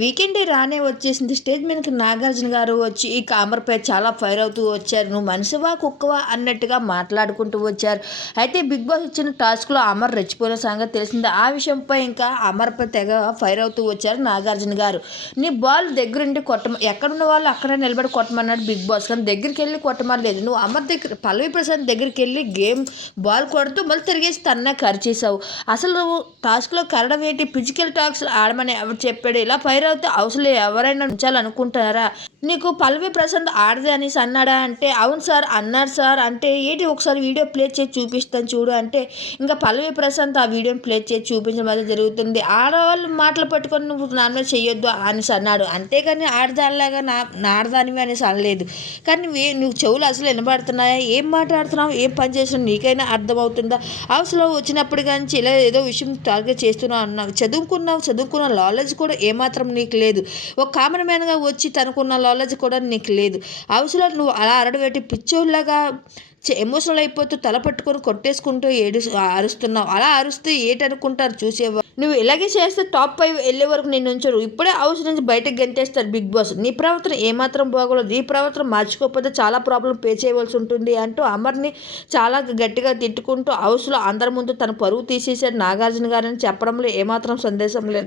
Weekend రానే వచ్చేసింది. Stage మీదకి నాగార్జున గారు వచ్చి ఈ కామర్పై చాలా ఫైర్ అవుతూ వచ్చారు. నువ్వు మనిషివా కుక్కవా అన్నట్టుగా మాట్లాడుకుంటూ వచ్చారు. అయితే బిగ్ బాస్ ఇచ్చిన టాస్క్లో అమర్ రెచ్చిపోయిన సంగతి తెలిసింది. ఆ విషయంపై ఇంకా అమర్పై తెగ ఫైర్ అవుతూ వచ్చారు నాగార్జున గారు. నీ బాల్ దగ్గరుండి కొట్టమ ఎక్కడున్న వాళ్ళు అక్కడే నిలబడి కొట్టమన్నాడు బిగ్ బాస్. కానీ దగ్గరికి వెళ్ళి కొట్టమనలేదు. నువ్వు అమర్ దగ్గర పల్లవి ప్రసాద్ దగ్గరికి వెళ్ళి గేమ్ బాల్ కొడుతూ మళ్ళీ తిరిగేసి తన్నే కరిచేసావు అసలు నువ్వు టాస్క్లో కరడం ఏంటి? ఫిజికల్ టాక్స్ ఆడమని ఎవరు చెప్పాడు? ఇలా ఫైర్ అయితే అవసరం ఎవరైనా ఉంచాలనుకుంటున్నారా నీకు పల్లవి ప్రసాద్ ఆడదే అనేసి అన్నాడా అంటే అవును సార్ అన్నారు సార్. అంటే ఏంటి ఒకసారి వీడియో ప్లే చేసి చూపిస్తాను చూడు అంటే ఇంకా పల్లవి ప్రశాంత్ ఆ వీడియోని ప్లే చేసి చూపించడం అనేది జరుగుతుంది. ఆడవాళ్ళు మాటలు పట్టుకొని నువ్వు నాన్న చేయొద్దు అనేసి అన్నాడు అంతేగాని ఆడదానిలాగా నా నాడదానివి అనేసి అనలేదు కానీ నువ్వు చెవులు అసలు వినబడుతున్నాయా? ఏం మాట్లాడుతున్నావు? ఏం పని చేస్తున్నావు? నీకైనా అర్థమవుతుందా? అవసరం వచ్చినప్పుడు కానీ ఇలా ఏదో విషయం టార్గెట్ చేస్తున్నావు అన్నావు. చదువుకున్నావు చదువుకున్న నాలెడ్జ్ కూడా ఏమాత్రం నీకు లేదు. ఒక కామన్ మ్యాన్గా వచ్చి తనకున్న నాలెడ్జ్ కూడా నీకు లేదు. అవసరం నువ్వు అలా అరడబెట్టి పిచ్చోళ్ళగా ఎమోషనల్ అయిపోతూ తల పట్టుకొని కొట్టేసుకుంటూ ఏడు అరుస్తున్నావు. అలా అరుస్తే ఏటనుకుంటారు చూసేవారు? నువ్వు ఇలాగే చేస్తే టాప్ ఫైవ్ వెళ్ళే వరకు నేను ఉంచరు. ఇప్పుడే హౌస్ నుంచి బయటకు గంటేస్తారు బిగ్ బాస్. నీ ప్రవర్తన ఏమాత్రం బాగోలేదు. నీ ప్రవర్తన మార్చుకోకపోతే చాలా ప్రాబ్లం పే చేయవలసి ఉంటుంది అంటూ అమర్ని చాలా గట్టిగా తిట్టుకుంటూ హౌస్లో అందరి ముందు తన పరువు తీసేశాడు నాగార్జున గారని చెప్పడంలో ఏమాత్రం సందేశం లేదు.